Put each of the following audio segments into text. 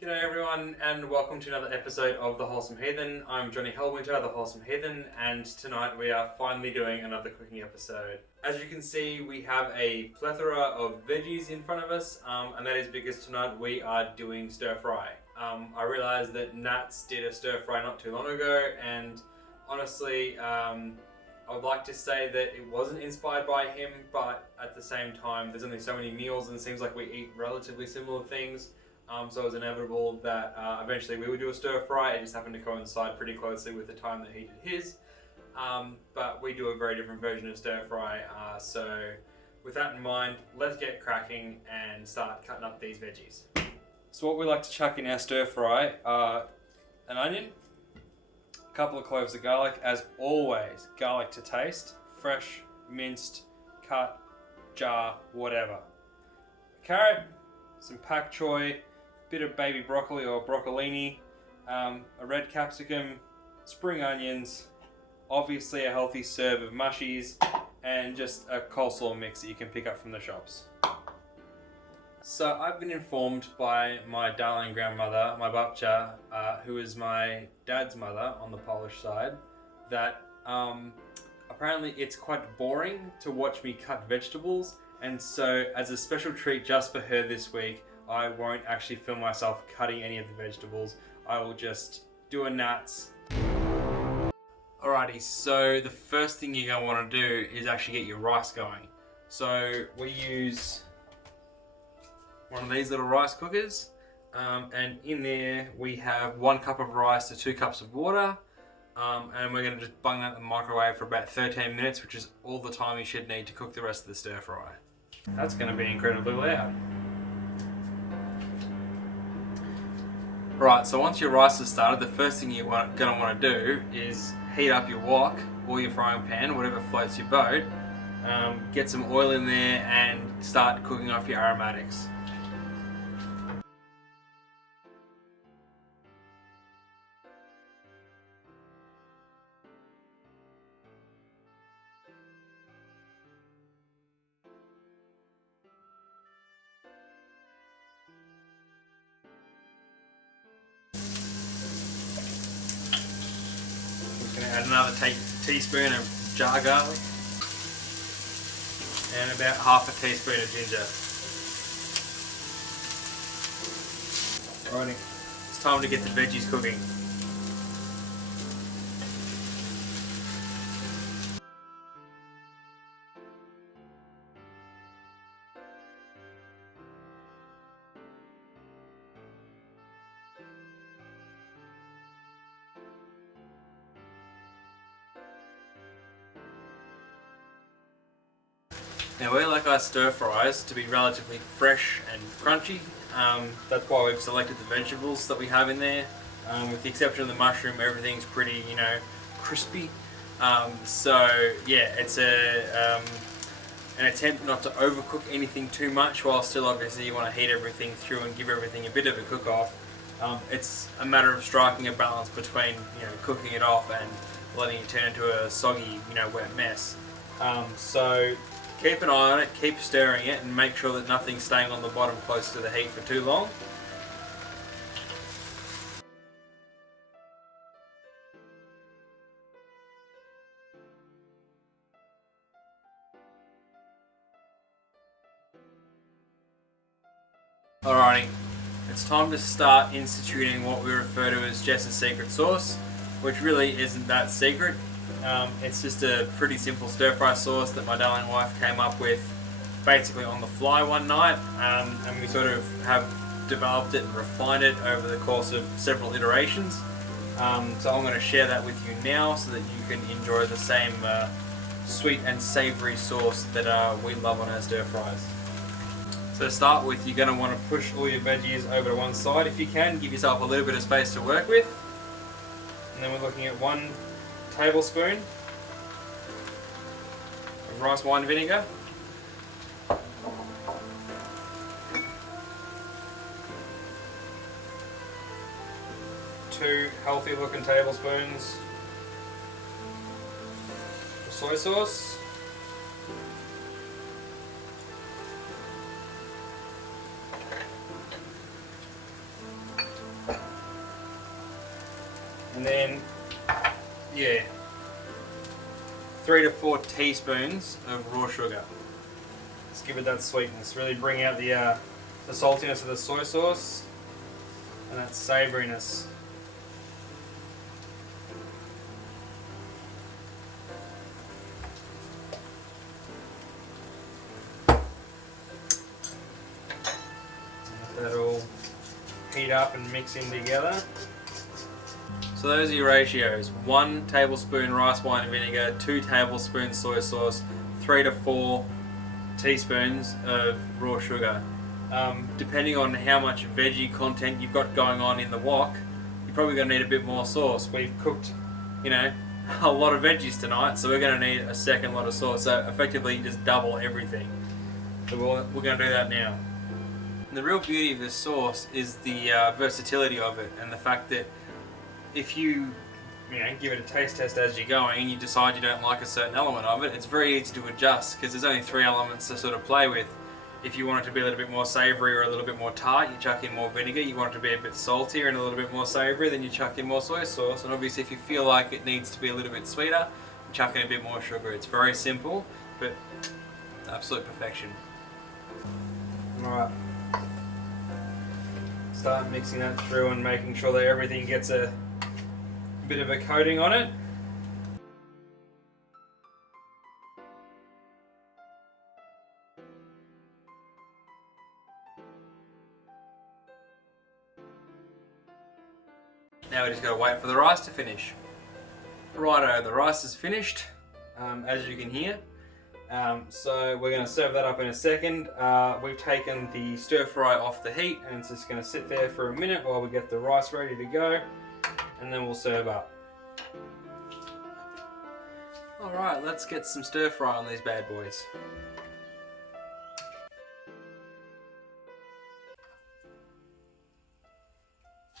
G'day everyone and welcome to another episode of The Wholesome Heathen. I'm Johnny Hellwinter, The Wholesome Heathen, and tonight we are finally doing another cooking episode. As you can see, we have a plethora of veggies in front of us, and that is because tonight we are doing stir fry. I realised that Nats did a stir fry not too long ago, and honestly, I would like to say that it wasn't inspired by him, but at the same time, there's only so many meals and it seems like we eat relatively similar things. So it was inevitable that eventually we would do a stir fry. It just happened to coincide pretty closely with the time that he did his. But we do a very different version of stir fry. So with that in mind, let's get cracking and start cutting up these veggies. So what we like to chuck in our stir fry are an onion, a couple of cloves of garlic, as always, garlic to taste, fresh, minced, cut, jar, whatever. A carrot, some pak choy, bit of baby broccoli or broccolini, a red capsicum, spring onions, obviously a healthy serve of mushies, and just a coleslaw mix that you can pick up from the shops. So I've been informed by my darling grandmother, my babcia, who is my dad's mother on the Polish side, that apparently it's quite boring to watch me cut vegetables, and so as a special treat just for her this week, I won't actually film myself cutting any of the vegetables. I will just do a Nats. Alrighty, so the first thing you're going to want to do is actually get your rice going. So we use one of these little rice cookers, and in there we have 1 cup of rice to 2 cups of water, and we're going to just bung that in the microwave for about 13 minutes, which is all the time you should need to cook the rest of the stir fry. That's going to be incredibly loud. Right, so once your rice is started, the first thing you're going to want to do is heat up your wok or your frying pan, whatever floats your boat. Get some oil in there and start cooking off your aromatics. We're going to add another teaspoon of jar garlic and about half a teaspoon of ginger. Alrighty, it's time to get the veggies cooking. Now we like our stir fries to be relatively fresh and crunchy. That's why we've selected the vegetables that we have in there. With the exception of the mushroom, everything's pretty, crispy. So yeah, it's an attempt not to overcook anything too much, while still obviously you want to heat everything through and give everything a bit of a cook off. It's a matter of striking a balance between cooking it off and letting it turn into a soggy, wet mess. So keep an eye on it, keep stirring it, and make sure that nothing's staying on the bottom close to the heat for too long. Alrighty, it's time to start instituting what we refer to as Jess's secret sauce, which really isn't that secret. It's just a pretty simple stir fry sauce that my darling wife came up with basically on the fly one night, and we sort of have developed it and refined it over the course of several iterations. So I'm going to share that with you now so that you can enjoy the same sweet and savoury sauce that we love on our stir fries. So to start with, you're going to want to push all your veggies over to one side if you can, give yourself a little bit of space to work with. And then we're looking at 1 tablespoon of rice wine vinegar, 2 healthy looking tablespoons of soy sauce, yeah, 3 to 4 teaspoons of raw sugar. Let's give it that sweetness. Really bring out the saltiness of the soy sauce and that savouriness. That'll heat up and mix in together. So those are your ratios: 1 tablespoon rice wine vinegar, 2 tablespoons soy sauce, 3 to 4 teaspoons of raw sugar. Depending on how much veggie content you've got going on in the wok, you're probably going to need a bit more sauce. We've cooked, you know, a lot of veggies tonight, so we're going to need a second lot of sauce. So effectively, you just double everything. So we're going to do that now. And the real beauty of this sauce is the versatility of it, and the fact that if you give it a taste test as you're going and you decide you don't like a certain element of it, it's very easy to adjust because there's only 3 elements to sort of play with. If you want it to be a little bit more savoury or a little bit more tart, you chuck in more vinegar. You want it to be a bit saltier and a little bit more savoury, then you chuck in more soy sauce. And obviously if you feel like it needs to be a little bit sweeter, you chuck in a bit more sugar. It's very simple, but absolute perfection. Alright. Start mixing that through and making sure that everything gets a bit of a coating on it. Now we just got to wait for the rice to finish. Righto, the rice is finished, as you can hear. So we're going to serve that up in a second. We've taken the stir fry off the heat and it's just going to sit there for a minute while we get the rice ready to go, and then we'll serve up. Alright, let's get some stir fry on these bad boys.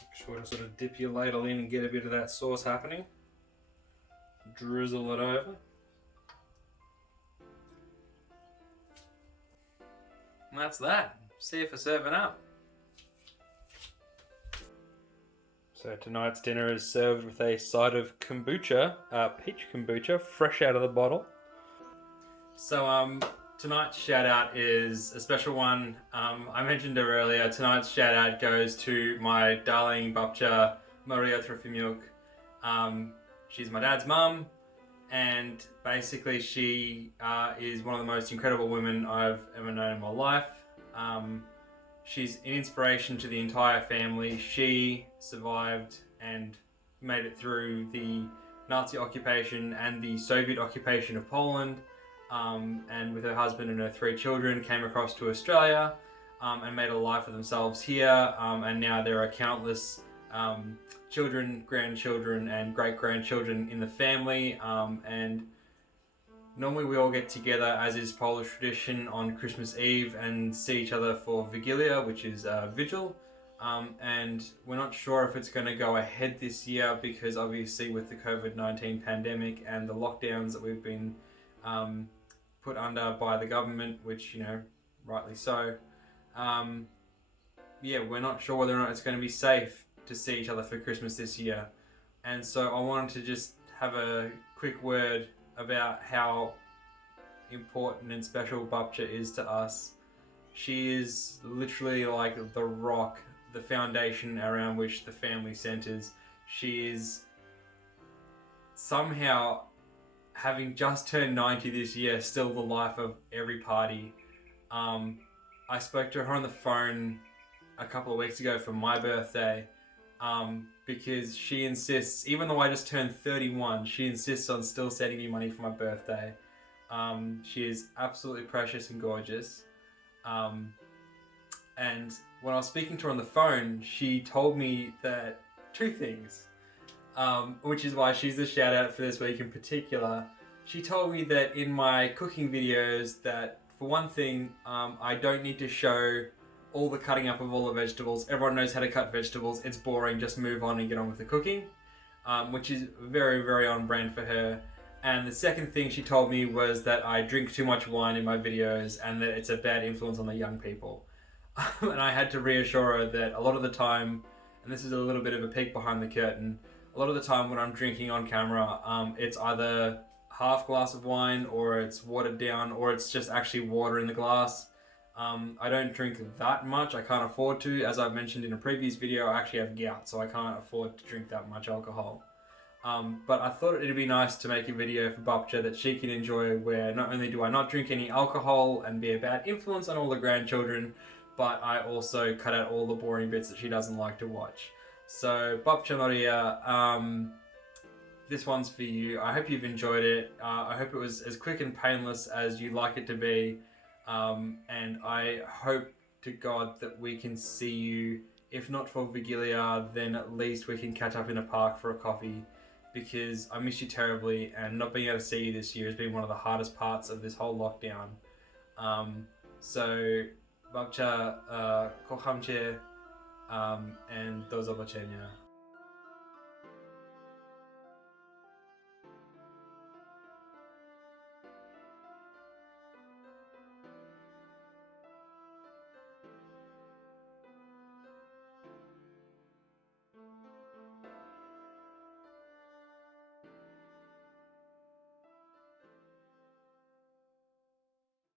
Make sure to sort of dip your ladle in and get a bit of that sauce happening. Drizzle it over. And that's that. See you for serving up. So tonight's dinner is served with a side of kombucha, peach kombucha, fresh out of the bottle. So tonight's shout out is a special one. I mentioned her earlier. Tonight's shout out goes to my darling babcha, Maria Trofimiuk. She's my dad's mum, and basically she is one of the most incredible women I've ever known in my life. She's an inspiration to the entire family. She survived and made it through the Nazi occupation and the Soviet occupation of Poland, and with her husband and her 3 children came across to Australia and made a life for themselves here, and now there are countless children, grandchildren and great-grandchildren in the family, and normally we all get together, as is Polish tradition, on Christmas Eve and see each other for Vigilia, which is vigil. And we're not sure if it's going to go ahead this year because obviously with the COVID-19 pandemic and the lockdowns that we've been put under by the government, which, you know, rightly so. Yeah, we're not sure whether or not it's going to be safe to see each other for Christmas this year. And so I wanted to just have a quick word about how important and special babcha is to us. She is literally like the rock, the foundation around which the family centers. She is somehow, having just turned 90 this year, still the life of every party. I spoke to her on the phone a couple of weeks ago for my birthday, because she insists, even though I just turned 31, she insists on still sending me money for my birthday. She is absolutely precious and gorgeous. And when I was speaking to her on the phone, she told me that 2 things, which is why she's the shout out for this week in particular. She told me that in my cooking videos that, for one thing, I don't need to show all the cutting up of all the vegetables. Everyone knows how to cut vegetables. It's boring, just move on and get on with the cooking, which is very, very on brand for her. And the second thing she told me was that I drink too much wine in my videos and that it's a bad influence on the young people. And I had to reassure her that a lot of the time, and this is a little bit of a peek behind the curtain, a lot of the time when I'm drinking on camera, it's either half glass of wine, or it's watered down, or it's just actually water in the glass. I don't drink that much. I can't afford to. As I've mentioned in a previous video, I actually have gout, so I can't afford to drink that much alcohol. But I thought it'd be nice to make a video for Babcha that she can enjoy, where not only do I not drink any alcohol and be a bad influence on all the grandchildren, but I also cut out all the boring bits that she doesn't like to watch. So, Babcha Maria, this one's for you. I hope you've enjoyed it. I hope it was as quick and painless as you'd like it to be. And I hope to God that we can see you, if not for Vigilia, then at least we can catch up in a park for a coffee, because I miss you terribly, and not being able to see you this year has been one of the hardest parts of this whole lockdown. So, Babcia, kocham cię, and do zobaczenia.